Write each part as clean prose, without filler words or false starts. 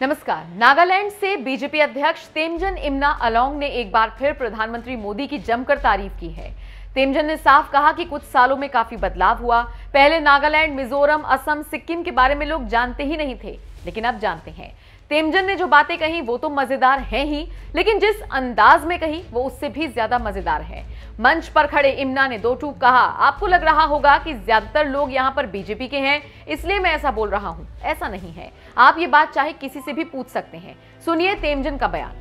नमस्कार। नागालैंड से बीजेपी अध्यक्ष तेमजन इमना अलोंग ने एक बार फिर प्रधानमंत्री मोदी की जमकर तारीफ की है। तेमजन ने साफ कहा कि कुछ सालों में काफी बदलाव हुआ। पहले नागालैंड, मिजोरम, असम, सिक्किम के बारे में लोग जानते ही नहीं थे, लेकिन अब जानते हैं। तेमजन ने जो बातें कही वो तो मजेदार हैं ही, लेकिन जिस अंदाज में कही वो उससे भी ज्यादा मजेदार है। मंच पर खड़े इमना ने दो टूक कहा, आपको लग रहा होगा कि ज्यादातर लोग यहाँ पर बीजेपी के हैं, इसलिए मैं ऐसा बोल रहा हूँ। ऐसा नहीं है, आप ये बात चाहे किसी से भी पूछ सकते हैं। सुनिए तेमजन का बयान।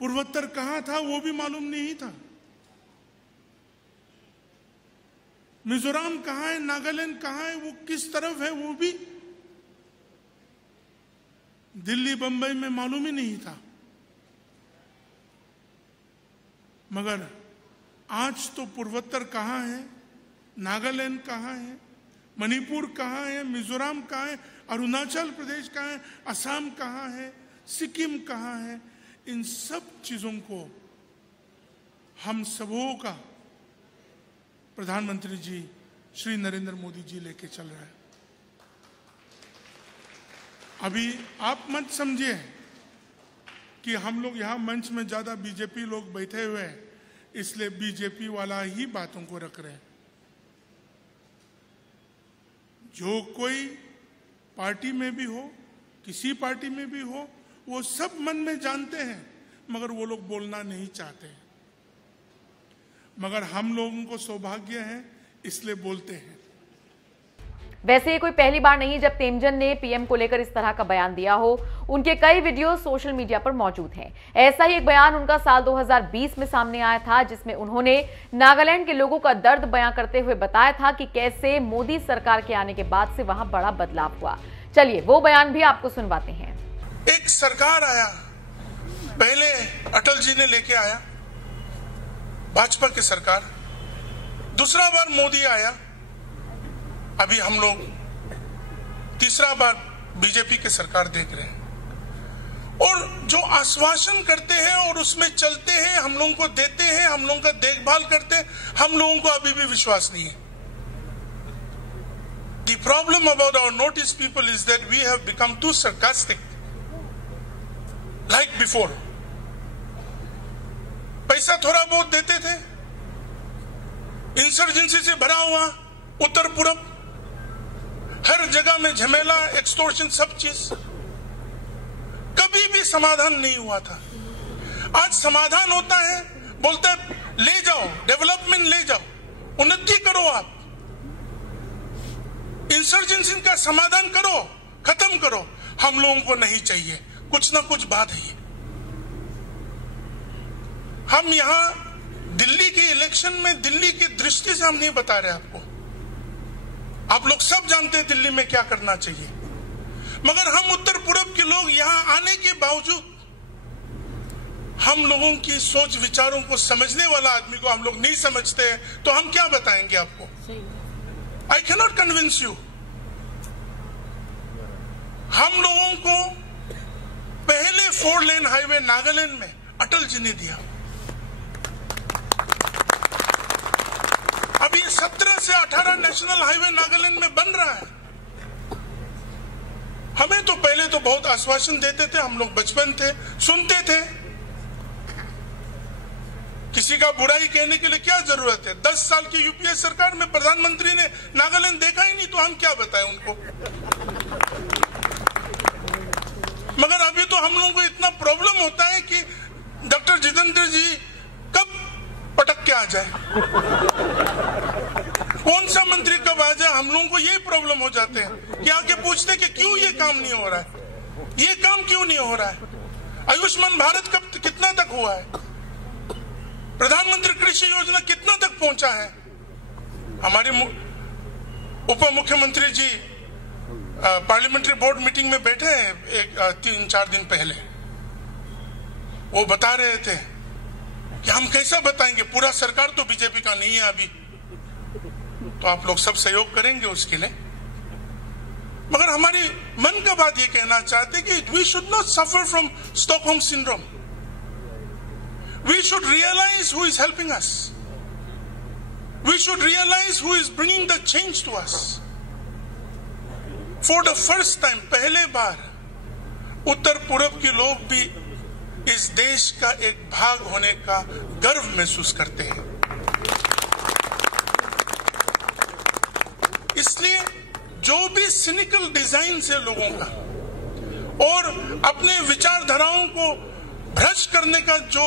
पूर्वोत्तर कहाँ था वो भी मालूम नहीं था। मिजोरम कहाँ है, नागालैंड कहाँ है, वो किस तरफ है, वो भी दिल्ली बंबई में मालूम ही नहीं था। मगर आज तो पूर्वोत्तर कहाँ है, नागालैंड कहाँ है, मणिपुर कहाँ है, मिजोरम कहाँ है, अरुणाचल प्रदेश कहाँ है, असम कहाँ है, सिक्किम कहाँ है, इन सब चीजों को हम सबों का प्रधानमंत्री जी श्री नरेंद्र मोदी जी लेके चल रहे हैं। अभी आप मत समझिए कि हम लोग यहाँ मंच में ज्यादा बीजेपी लोग बैठे हुए हैं इसलिए बीजेपी वाला ही बातों को रख रहे हैं। जो कोई पार्टी में भी हो, किसी पार्टी में भी हो, वो सब मन में जानते हैं, मगर वो लोग बोलना नहीं चाहते हैं। मगर हम लोगों को सौभाग्य है इसलिए बोलते हैं। वैसे ये कोई पहली बार नहीं जब तेमजन ने पीएम को लेकर इस तरह का बयान दिया हो। उनके कई वीडियो सोशल मीडिया पर मौजूद हैं। ऐसा ही एक बयान उनका साल 2020 में सामने आया था, जिसमें उन्होंने नागालैंड के लोगों का दर्द बयां करते हुए बताया था कि कैसे मोदी सरकार के आने के बाद से वहां बड़ा बदलाव हुआ। चलिए वो बयान भी आपको सुनवाते हैं। एक सरकार आया, पहले अटल जी ने लेके आया भाजपा की सरकार, दूसरा बार मोदी आया, अभी हम लोग तीसरा बार बीजेपी की सरकार देख रहे हैं। और जो आश्वासन करते हैं और उसमें चलते हैं, हम लोगों को देते हैं, हम लोगों का देखभाल करते हैं, हम लोगों को अभी भी विश्वास नहीं है। The problem about our Northeast people is that we have become too sarcastic, like before. पैसा थोड़ा बहुत देते थे, इंसर्जेंसी से भरा हुआ उत्तर पूर्व, हर जगह में झमेला, एक्सटॉर्शन, सब चीज, कभी भी समाधान नहीं हुआ था। आज समाधान होता है, बोलता है ले जाओ, डेवलपमेंट ले जाओ, उन्नति करो, आप इंसर्जेंसी का समाधान करो, खत्म करो। हम लोगों को नहीं चाहिए, कुछ ना कुछ बात है। हम यहां दिल्ली के इलेक्शन में दिल्ली की दृष्टि से हम नहीं बता रहे आपको, आप लोग सब जानते हैं दिल्ली में क्या करना चाहिए। मगर हम उत्तर पूर्व के लोग यहां आने के बावजूद हम लोगों की सोच विचारों को समझने वाला आदमी को हम लोग नहीं समझते हैं, तो हम क्या बताएंगे आपको? I can not convince you. हम लोगों को पहले 4 लेन हाईवे नागालैंड में अटल जी ने दिया। अभी 17 से 18 नेशनल हाईवे नागालैंड में बन रहा है। हमें तो पहले तो बहुत आश्वासन देते थे, हम लोग बचपन थे, सुनते थे। किसी का बुराई कहने के लिए क्या जरूरत है? 10 साल की यूपीए सरकार में प्रधानमंत्री ने नागालैंड देखा ही नहीं, तो हम क्या बताएं उनको? मगर अभी तो हम लोगों को इतना प्रॉब्लम होता है कि डॉक्टर जितेंद्र जी कब पटक के आ जाए, कौन सा मंत्री कब आ जाए, हम लोगों को यही प्रॉब्लम हो जाते हैं कि आके पूछते कि क्यों ये काम नहीं हो रहा है, ये काम क्यों नहीं हो रहा है, आयुष्मान भारत कब कितना तक हुआ है, प्रधानमंत्री कृषि योजना कितना तक पहुंचा है। हमारे उप मुख्यमंत्री जी पार्लियामेंट्री बोर्ड मीटिंग में बैठे हैं 3-4 दिन पहले, वो बता रहे थे कि हम कैसा बताएंगे, पूरा सरकार तो बीजेपी का नहीं है अभी, तो आप लोग सब सहयोग करेंगे उसके लिए। मगर हमारी मन का बात ये कहना चाहते कि we should not suffer from Stockholm syndrome. We should realize who is helping us. We should realize who is bringing the change to us. For the first time, पहले बार उत्तर पूर्व के लोग भी इस देश का एक भाग होने का गर्व महसूस करते हैं। इसलिए जो भी सिनिकल डिजाइन से लोगों का और अपने विचारधाराओं को भ्रष्ट करने का जो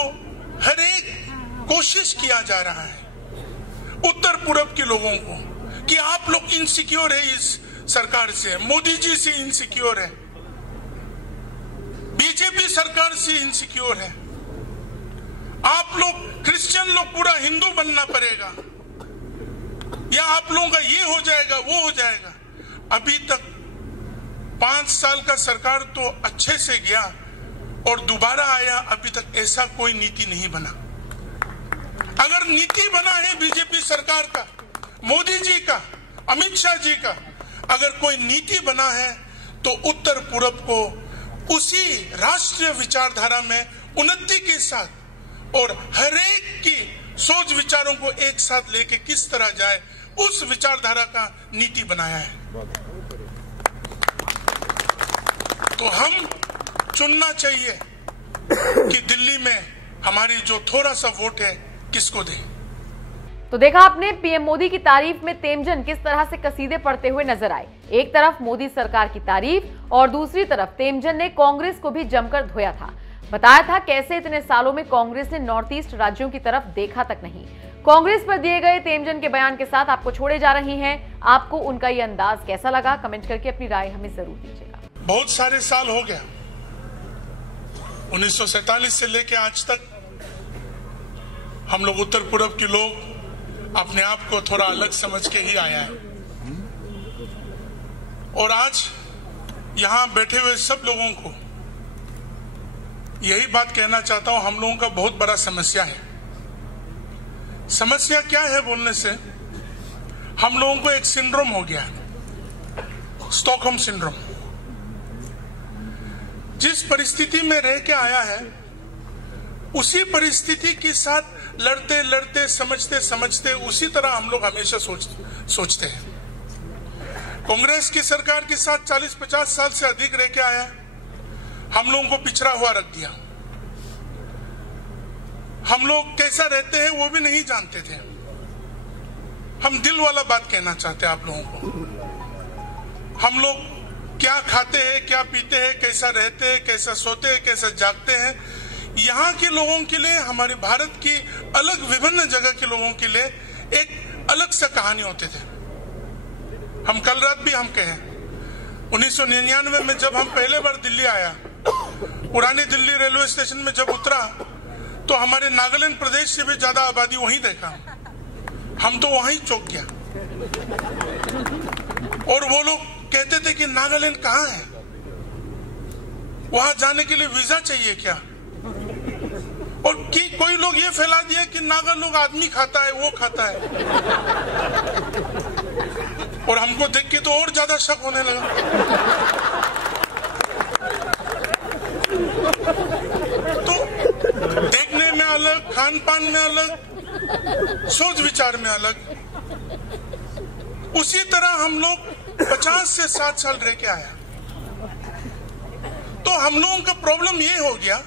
हर एक कोशिश किया जा रहा है उत्तर पूर्व के लोगों को कि आप लोग इनसिक्योर है इस सरकार से, मोदी जी से इनसिक्योर है, बीजेपी सरकार से इनसिक्योर है, आप लोग क्रिश्चियन लोग पूरा हिंदू बनना पड़ेगा या आप लोगों का ये हो जाएगा वो हो जाएगा। अभी तक 5 साल का सरकार तो अच्छे से गया और दोबारा आया, अभी तक ऐसा कोई नीति नहीं बना। अगर नीति बना है बीजेपी सरकार का, मोदी जी का, अमित शाह जी का, अगर कोई नीति बना है तो उत्तर पूर्व को उसी राष्ट्रीय विचारधारा में उन्नति के साथ और हर एक की सोच विचारों को एक साथ लेके किस तरह जाए उस विचारधारा का नीति बनाया है। तो हम चुनना चाहिए कि दिल्ली में हमारी जो थोड़ा सा वोट है किसको दें। तो देखा आपने, पीएम मोदी की तारीफ में तेमजन किस तरह से कसीदे पढ़ते हुए नजर आए। एक तरफ मोदी सरकार की तारीफ और दूसरी तरफ तेमजन ने कांग्रेस को भी जमकर धोया था। बताया था कैसे इतने सालों में कांग्रेस ने नॉर्थ ईस्ट राज्यों की तरफ देखा तक नहीं। कांग्रेस पर दिए गए तेमजन के बयान के साथ आपको छोड़े जा रही हैं। आपको उनका ये अंदाज कैसा लगा, कमेंट करके अपनी राय हमें जरूर दीजिएगा। बहुत सारे साल हो गया, 1947 से लेकर आज तक हम लोग उत्तर पूर्व के लोग अपने आप को थोड़ा अलग समझ के ही आया है और आज यहां बैठे हुए सब लोगों को यही बात कहना चाहता हूं, हम लोगों का बहुत बड़ा समस्या है। समस्या क्या है बोलने से, हम लोगों को एक सिंड्रोम हो गया है, स्टॉकहोम सिंड्रोम। जिस परिस्थिति में रह के आया है उसी परिस्थिति के साथ लड़ते लड़ते समझते समझते उसी तरह हम लोग हमेशा सोचते हैं। कांग्रेस की सरकार के साथ 40-50 साल से अधिक रह के आया, हम लोगों को पिछड़ा हुआ रख दिया। हम लोग कैसा रहते हैं वो भी नहीं जानते थे। हम दिल वाला बात कहना चाहते हैं आप लोगों को। हम लोग क्या खाते हैं, क्या पीते हैं, कैसा रहते हैं, कैसा सोते हैं, कैसा जागते हैं, यहाँ के लोगों के लिए, हमारे भारत की अलग विभिन्न जगह के लोगों के लिए एक अलग सा कहानी होते थे। हम कल रात भी हम कहे 1999 में जब हम पहले बार दिल्ली आया, पुरानी दिल्ली रेलवे स्टेशन में जब उतरा तो हमारे नागालैंड प्रदेश से भी ज्यादा आबादी वहीं देखा। हम तो वहीं चौंक गया और वो लोग कहते थे कि नागालैंड कहाँ है, वहां जाने के लिए वीजा चाहिए क्या? और कि कोई लोग ये फैला दिया कि नागा लोग आदमी खाता है, वो खाता है। और हमको देख के तो और ज्यादा शक होने लगा। तो देखने में अलग, खान पान में अलग, सोच विचार में अलग। उसी तरह हम लोग 50 से 60 साल रह के आया। तो हम लोगों का प्रॉब्लम ये हो गया